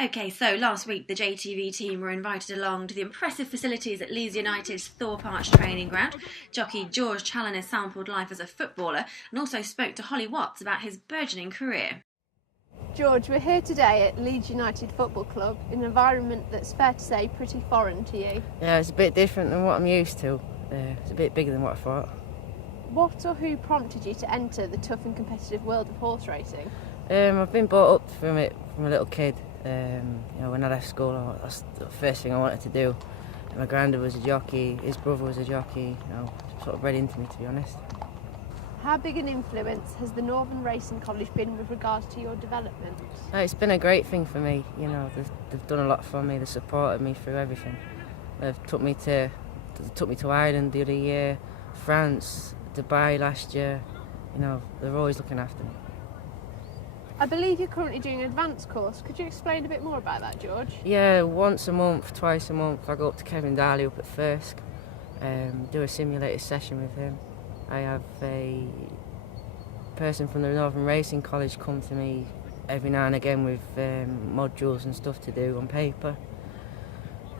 Okay, so last week the JTV team were invited along to the impressive facilities at Leeds United's Thorpe Arch training ground. Jockey George Chaloner sampled life as a footballer and also spoke to Hollie Watts about his burgeoning career. George, we're here today at Leeds United Football Club in an environment that's fair to say pretty foreign to you. Yeah, it's a bit different than what I'm used to. It's a bit bigger than what I thought. What or who prompted you to enter the tough and competitive world of horse racing? I've been brought up from it from a little kid. When I left school, that's the first thing I wanted to do. My granddad was a jockey, his brother was a jockey, sort of bred into me, to be honest. How big an influence has the Northern Racing College been with regards to your development? It's been a great thing for me, they've done a lot for me, they've supported me through everything. They've took me to Ireland the other year, France, Dubai last year, they're always looking after me. I believe you're currently doing an advanced course. Could you explain a bit more about that, George? Yeah, once a month, twice a month, I go up to Kevin Darley up at Thirsk, do a simulated session with him. I have a person from the Northern Racing College come to me every now and again with modules and stuff to do on paper.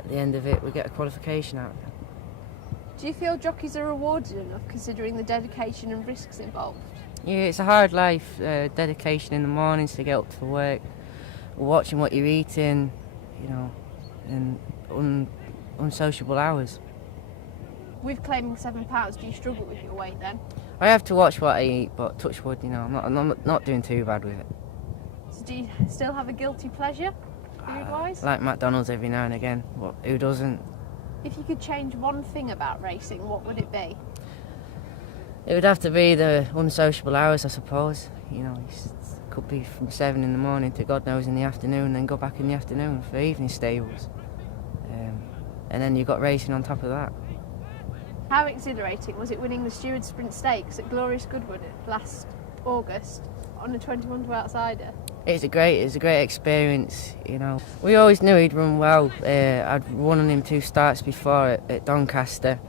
At the end of it, we get a qualification out of it. Do you feel jockeys are rewarded enough considering the dedication and risks involved? Yeah, it's a hard life, dedication in the mornings to get up for work, watching what you're eating, and unsociable hours. With claiming £7, do you struggle with your weight then? I have to watch what I eat, but touch wood, I'm not doing too bad with it. So do you still have a guilty pleasure, food-wise? Like McDonald's every now and again, who doesn't? If you could change one thing about racing, what would it be? It would have to be the unsociable hours, I suppose. It could be from 7 in the morning to God knows in the afternoon, and then go back in the afternoon for evening stables. And then you've got racing on top of that. How exhilarating was it winning the Steward Sprint Stakes at Glorious Goodwood last August on a 21 to outsider? It's a great experience, We always knew he'd run well. I'd won on him 2 starts before at Doncaster,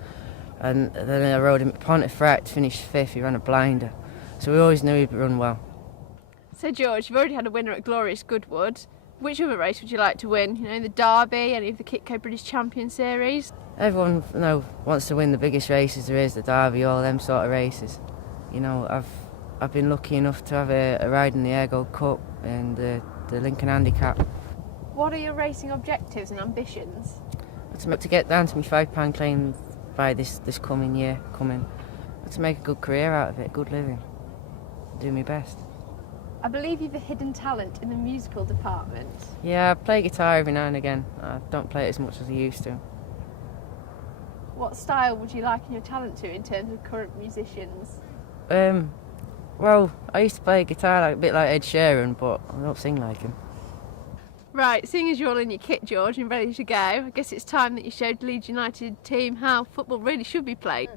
and then I rode him at Pontefract, finished 5th, he ran a blinder. So we always knew he'd run well. So George, you've already had a winner at Glorious Goodwood. Which other race would you like to win? The Derby, any of the Kitco British Champion Series? Everyone wants to win the biggest races there is, the Derby, all them sort of races. I've been lucky enough to have a ride in the Ergo Cup and the Lincoln Handicap. What are your racing objectives and ambitions? To get down to my £5 claim by this coming year, to make a good career out of it, good living, do my best. I believe you've a hidden talent in the musical department. Yeah, I play guitar every now and again. I don't play it as much as I used to. What style would you liken your talent to in terms of current musicians? Well, I used to play guitar a bit like Ed Sheeran, but I don't sing like him. Right, seeing as you're all in your kit, George, and ready to go, I guess it's time that you showed Leeds United team how football really should be played.